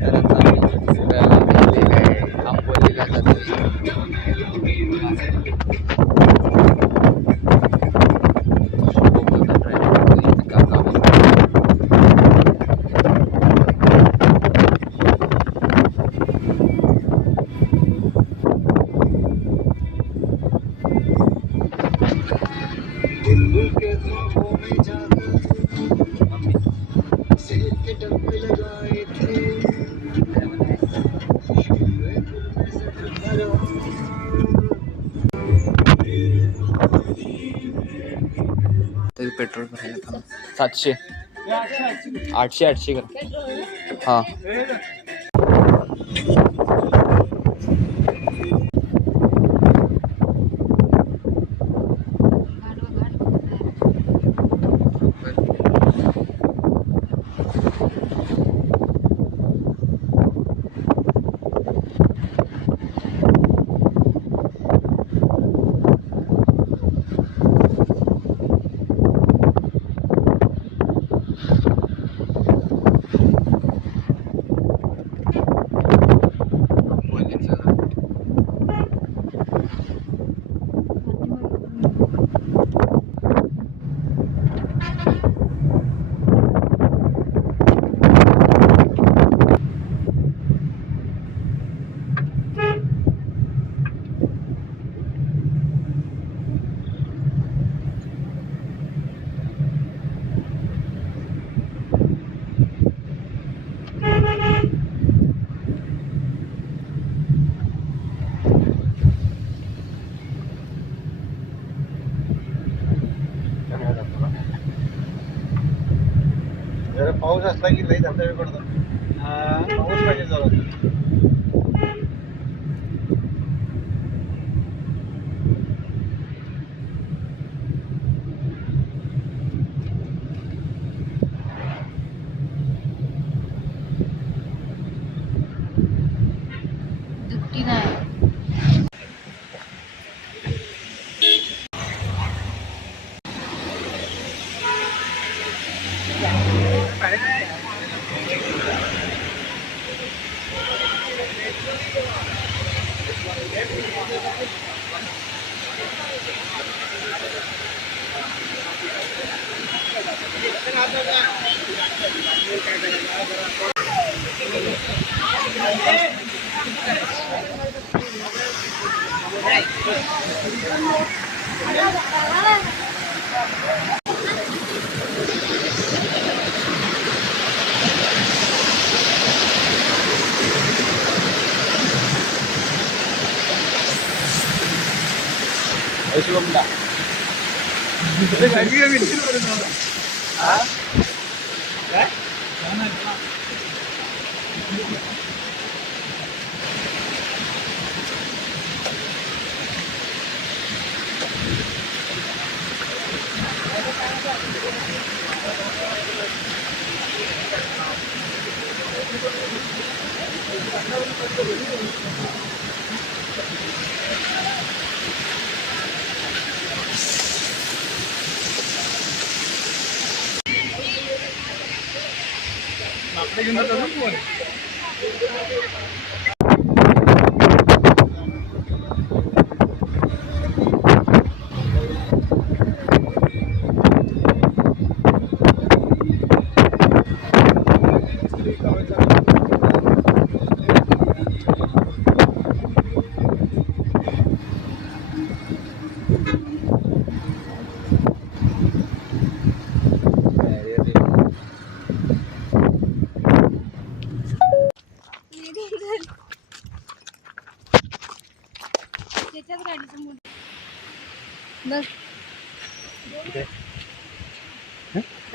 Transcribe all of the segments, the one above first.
तर आता आंबोलीला जातोय. तरी पेट्रोल भरायला थांब. 700 800 कर. हा जरा पाऊस असला की लई धबधबे पडतात. पाऊस पाहिजे जरा. दुखती नाही.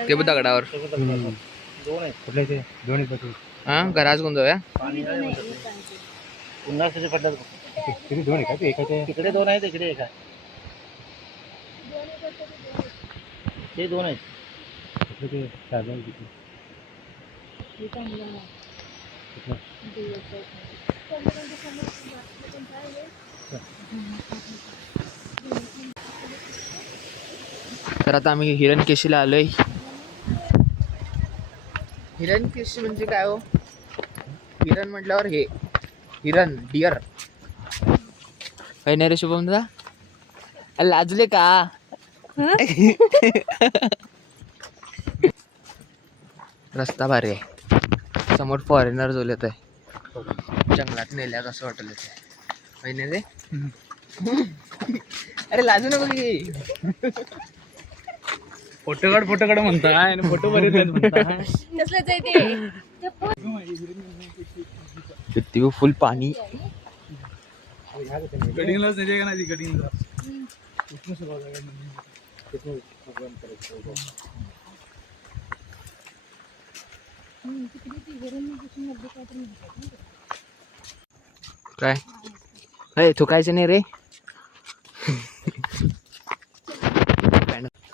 ते बघ दगडावर. दोन आहेत कुठले ते दोन्ही पडले. हा घराच कोण जाऊया. पुन्हा कसे पडतात तिथे दोन आहे का ते एकाचे तिकडे दोन आहेत इकडे एक आहे. ते दोन आहेत कुठले ते साधन किती तर आता आम्ही हिरणकेशीला आलोय. हिरण फिश म्हणजे काय हो? हिरण म्हटल्यावर हे हिरण डिअर काही नाही रे शुभम दादा. अरे लाजले का? रस्ता भारी आहे. समोर फॉरेनर झोलत आहे. जंगलात नेल्यात असं वाटलं ते. काही नाही रे. अरे लाजू नको की. फोटो काढ म्हणताय फोटो बरेच किती फुल पाणी. कटिंगलाच नाही का नाही कटिंगला. काय अरे थुकायचं नाही रे.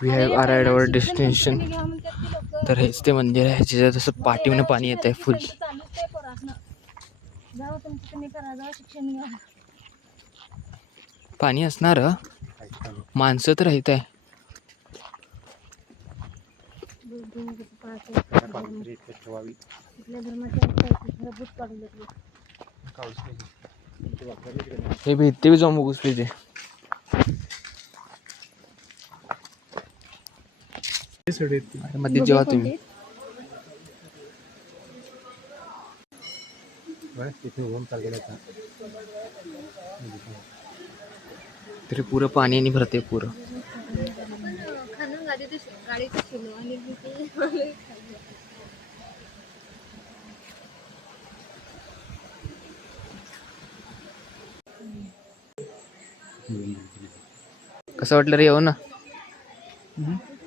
We have arrived our destination. तर हेच ते मंदिर आहे जिथे तसं पाठीवनं पाणी येत आहे फुल. पाणी असणार माणसं तर राहत आहे. हे भेटते बी जाऊन बघूच पाहिजे. मध्ये जेव्हा तुम्ही तरी पुरं पाणी आणि भरते पुरं. कसं वाटलं रे येऊन?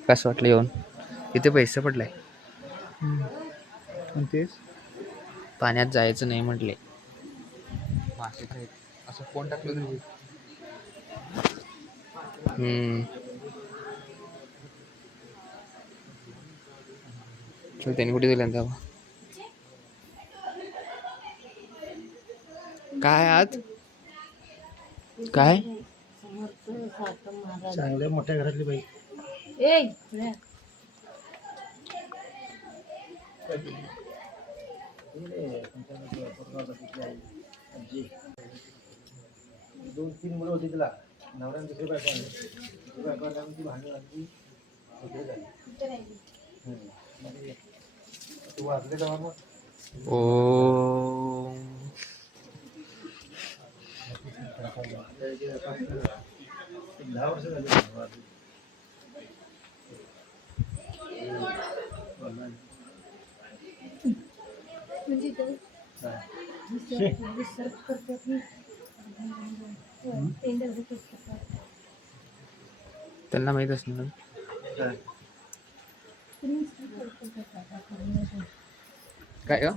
कसं वाटलं येऊन? इथे पैसे पडलाय. तेच पाण्यात जायचं नाही म्हटले. असं फोन टाकलं तरी. चल त्याने कुठे दिलं तेव्हा काय आज काय चांगल्या मोठ्या घरातली बाई. दोन तीन मुलं होती तिला. नवऱ्याने दुसरी बायको आणली. दुसरी बायको आणल्यावर ती भांडण लागली. तू वाचले तेव्हा मग ओ 10 वर्ष झाली. त्यांना माहित असणार काय हो?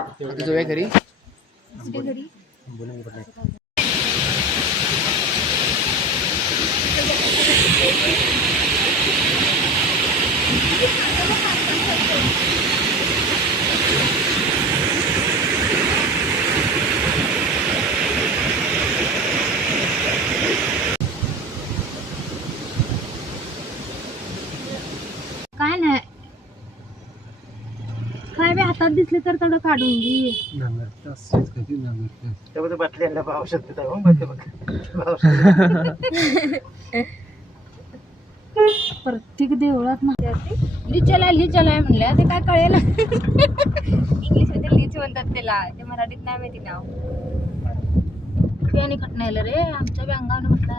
आता जाऊया घरी. काय नाही काय बी हातात दिसले तर थोडं काढून घे. तेव्हा बाटली आणल्या औषध पिता. प्रत्येक देवळात लिचलाय म्हणल्या ते काय कळेल. इंग्लिश मध्ये लीच म्हणतात त्याला. ते मराठीत नाही माहिती नाव. आणि खटणायला रे आमच्या बी अंगावर म्हटलं.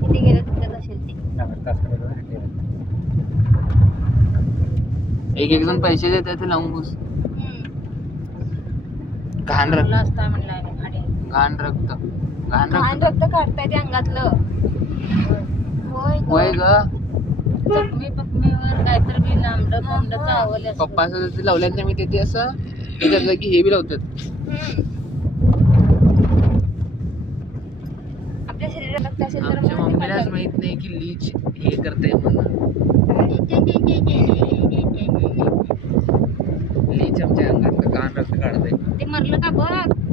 किती गेलं तिथं असेल ते. एक जण पैसे देतात ते लावून बस. घाण रक्त असता म्हणलाय भाडे. घाण रक्त घाण रक्त काढताय ते अंगातलं. होय ग. जखमीवर काहीतरी बी लांबड कोंबड चावलं. पप्पा असं ते लावल्यात नाही मी ते असं विचारलं की हे बी लावतात. आपल्या शरीरात रक्त असेल तर आमच्या मम्मीलाच माहित नाही की लीच हे करते म्हणून. लीच आमच्या अंगात घाण रक्त काढते. ते मरलं का बघ.